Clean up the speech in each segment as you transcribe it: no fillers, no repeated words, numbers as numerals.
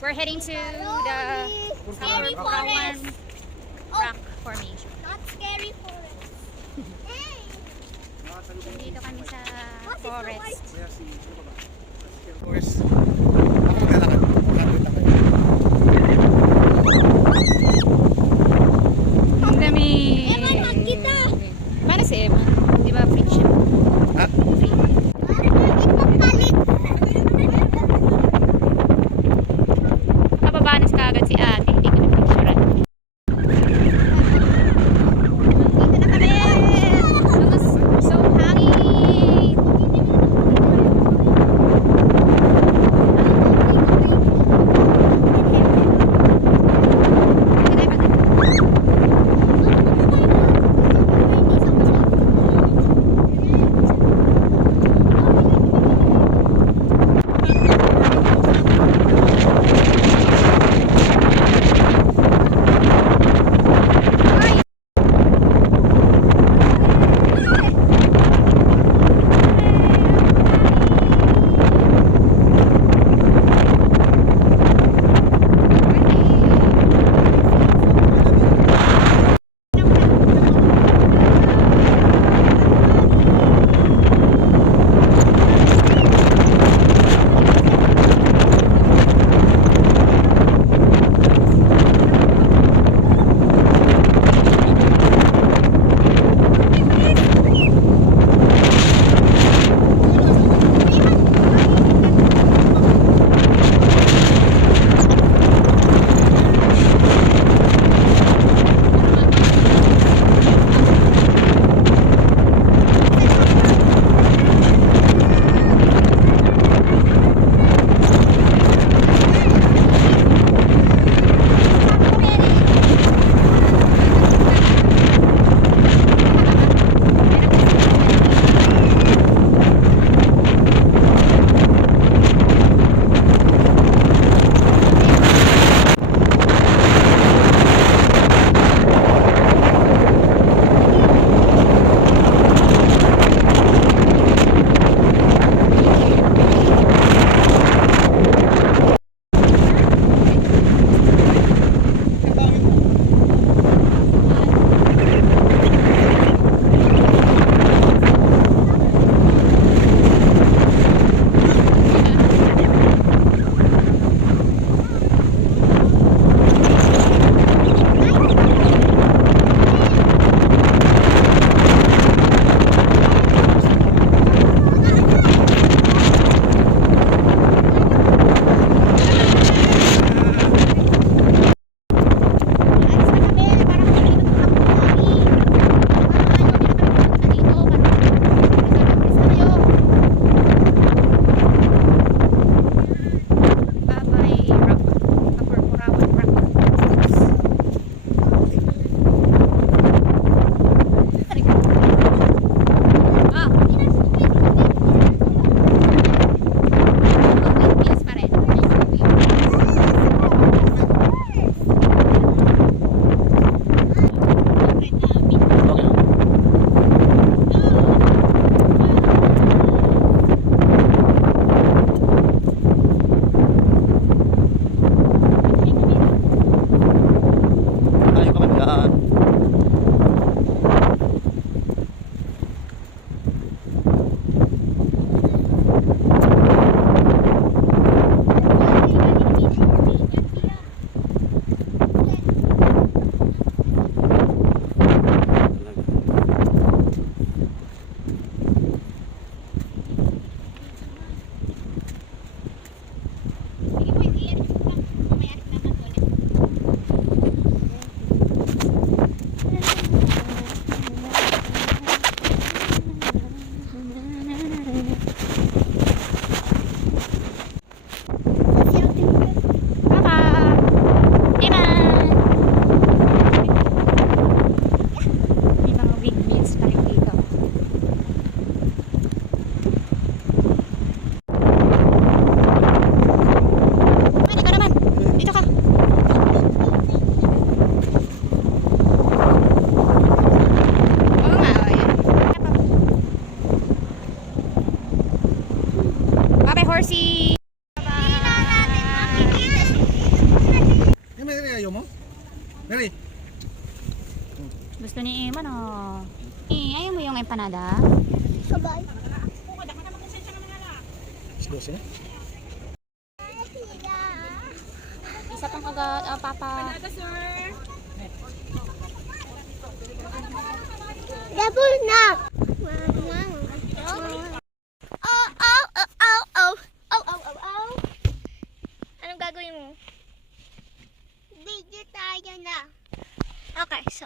We're heading to the Scary Kawan forest. Rock Formation. Not scary forest. Hey! Dito kami sa forest. Forest. Ako maglalakad. Maglalakad lang kayo. Ang dami. Eman, magkita. Para si Eman. Di ba free siya? Ha? Free. Ipapalit. Pababa na kagad si ate. Hindi ko na picturean. Dito na kami. So hangin. Tayo kami maglaan. gusto ni Eman oh. Ayaw mo yung empanada? Sabay. Gusto na? Isa pang agad, papa. Double na. Oh, oh, oh, oh, oh. Oh, oh, oh, oh. Anong gagawin mo? Video tayo na. Okay, so,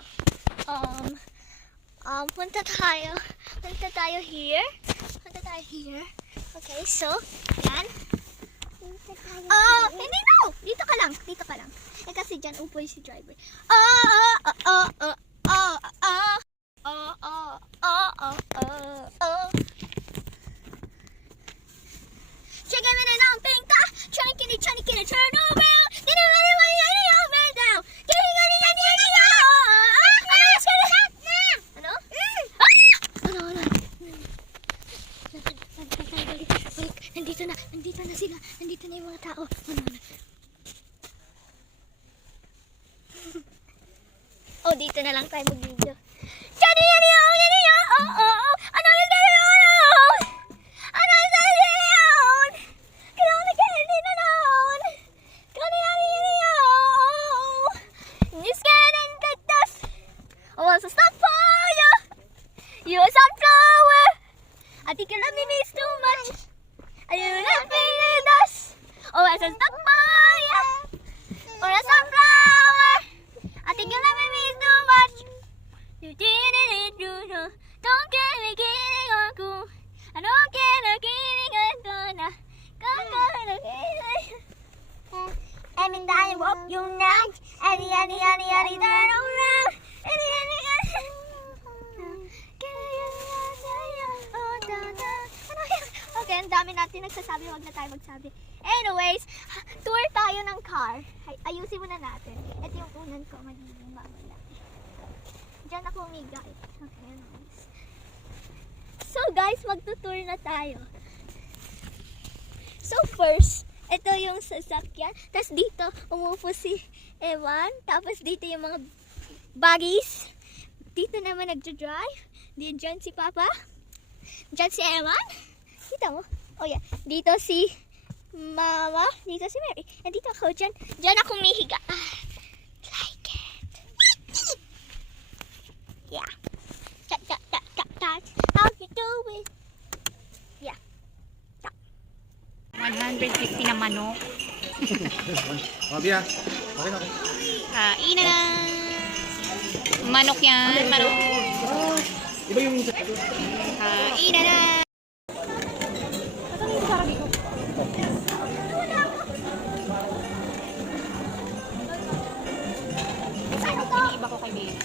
punta tayo here. Okay, so, yan. Hindi no! Dito ka lang. Eh, kasi dyan upoy si driver. Check it in on pink car. Trying to turn around. Didn't really want to get me down. Getting on the Ano? Ano? Balik. Nandito na sila. Nandito na yung mga tao. Ano? Oh, dito na lang tayo mag-video. Ano yung so stop fire. You're a sunflower. I think you love me too much. Are you laughing at us? Oh, I said stop fire. Or a sunflower. I think you love me too much. You did it, you know. Don't get me kidding on cool. I don't get me kidding on gonna. Every time you walk your night. Turn around. Okay, ang dami natin nagsasabi, wag na tayo magsabi. Anyways, tour tayo ng car. Ayusin muna natin. Ito yung unan ko, magiging mamala. Diyan ako umigay. Okay, anyways. So guys, magtutour na tayo. So first, ito yung sasakyan. Tapos dito, umupo si Ewan. Tapos dito yung mga buggies. Dito naman nagja-drive. Diyan si Papa. Diyan si Ewan. Kita mo? Oh yeah. Dito si Mama. Dito si Mary. And dito ako. Diyan ako mihiga. Like it. Yeah. That's how you do it. Yeah. 150 na manok. Oh, Bia. Okay na. Kainan na. Manok yan, manok. Iba yung... Kainan na. Iba ko kay Baby.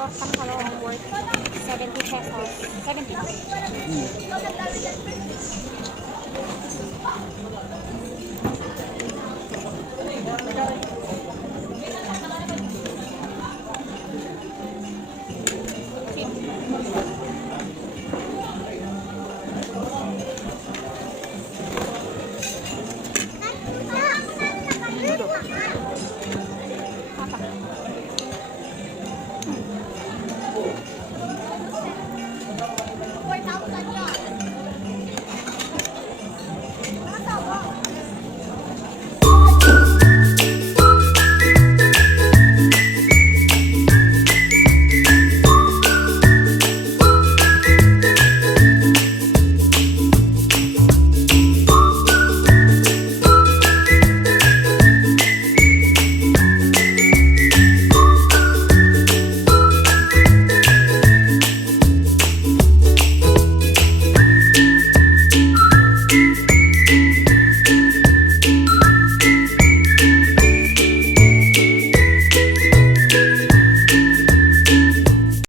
Tortang talong worth 70 pesos. 70.